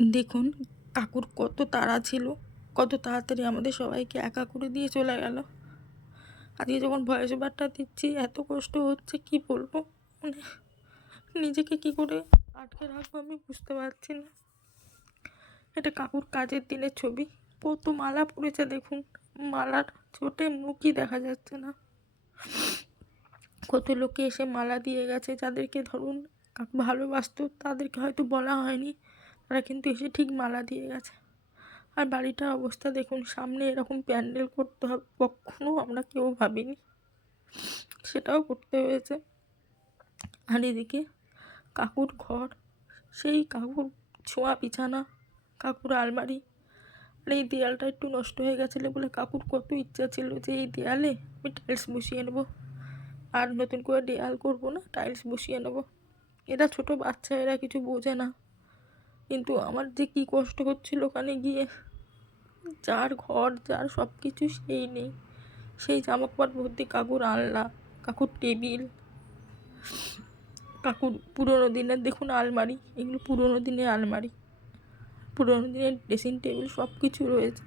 দেখুন কাকুর কত তাড়া ছিল, কত তাড়াতাড়ি আমাদের সবাইকে একা করে দিয়ে চলে গেল। আজকে যখন ভয়েস ওভারটা দিচ্ছি এত কষ্ট হচ্ছে কি বলবো, মানে নিজেকে কি করে আটকে রাখবো আমি বুঝতে পারছি না। এটা কাকুর কাজের দিনের ছবি, কত মালা পড়েছে দেখুন, মালার চোটে মুখই দেখা যাচ্ছে না। কত লোকে এসে মালা দিয়ে গেছে, যাদেরকে ধরুন কাকু ভালোবাসতো তাদেরকে হয়তো বলা হয়নি, তারা কিন্তু এসে ঠিক মালা দিয়ে গেছে। আর বাড়িটার অবস্থা দেখুন, সামনে এরকম প্যান্ডেল করতে হবে কখনো আমরা কেউ ভাবিনি, সেটাও করতে হয়েছে। আর এদিকে কাকুর ঘর, সেই কাকুর ছোঁয়া বিছানা, কাকুর আলমারি। আর এই দেয়ালটা একটু নষ্ট হয়ে গেছিলো বলে কাকুর কত ইচ্ছা ছিল যে এই দেয়ালে আমি টাইলস বসিয়ে নেবো, আর নতুন করে দেয়াল করবো না, টাইলস বসিয়ে নেবো। এরা ছোট বাচ্চা, এরা কিছু বোঝে না, কিন্তু আমার যে কী কষ্ট হচ্ছিল ওখানে গিয়ে। যার ঘর যার সব কিছু সেই নেই, সেই জামাকাপড় ভর্তি কাকুর আলনা, কাকুর টেবিল, কাকুর পুরোনো দিনের দেখুন আলমারি, এগুলো পুরোনো দিনের আলমারি, পুরোনো দিনের ড্রেসিং টেবিল, সব কিছু রয়েছে।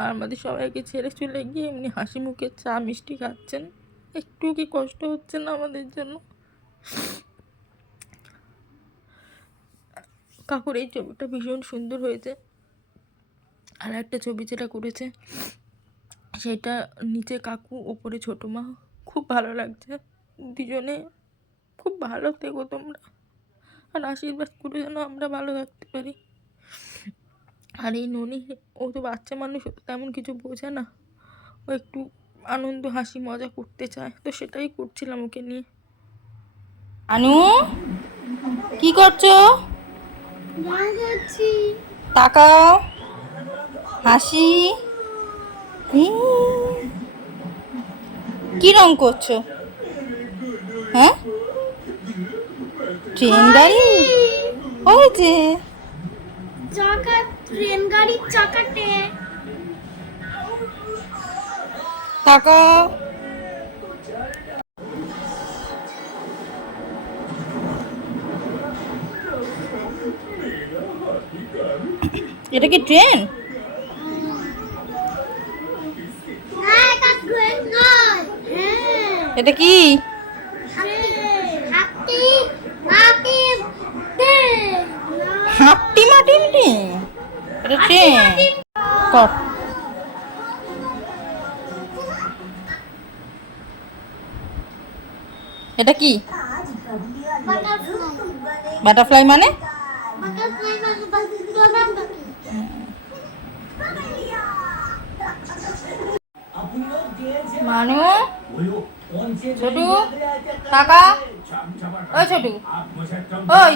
আর আমাদের সবাইকে ছেড়ে চলে গিয়ে এমনি হাসি মুখে চা মিষ্টি খাচ্ছেন, একটু কি কষ্ট হচ্ছে না আমাদের জন্য? কাকুর এই ছবিটা ভীষণ সুন্দর হয়েছে। আর একটা ছবি যেটা করেছে সেটা নিচে কাকু, ওপরে ছোটো মা, খুব ভালো লাগছে। দুজনে খুব ভালো থেকো তোমরা, আর আশীর্বাদ করে যেন আমরা ভালো থাকতে পারি। আর এই ননি, ও তো বাচ্চা মানুষ, ও তো তেমন কিছু বোঝে না, ও একটু আনন্দ হাসি মজা করতে চায়, তো সেটাই করছিলাম ওকে নিয়ে। আনু, কি করছো? তাকাও, হাসি। কি রং করছো? হ্যাঁ, ট্রেন গাড়ি হয়েছে। চাকা, ট্রেন গাড়ির চাকাতে। তাকাও। এটা কি ট্রেন? না, এটা ট্রেন নয়। হ্যাঁ, এটা কি? হাতি, হাতি, ট্রেন। হাট্টি মাটিম ট্রেন? এটা ট্রেন কর। এটা কি? বাটারফ্লাই মানে? বাটারফ্লাই মানে বাটারফ্লাই পাখি। মানু, ছোটু, টাকা, ওই ছোটু, ওই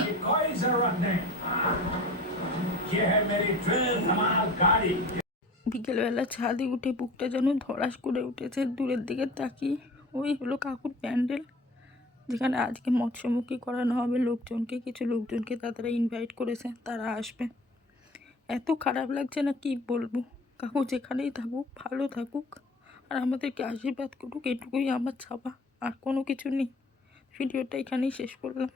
বিকেলবেলা ছাদে উঠে বুকটা যেন ধড়াস করে উঠেছে, দূরের দিকে তাকিয়ে ওই হলো কাকুর প্যান্ডেল, যেখানে আজকে মৎস্যমুখী করানো হবে লোকজনকে, কিছু লোকজনকে তারা ইনভাইট করেছে, তারা আসবে। এত খারাপ লাগছে না কি বলবো। কাকু যেখানেই থাকুক ভালো থাকুক, আর আমাদেরকে আশীর্বাদ করুক, এটুকুই আমার চাওয়া, আর কোনো কিছু নেই। ভিডিওটা এখানেই শেষ করলাম।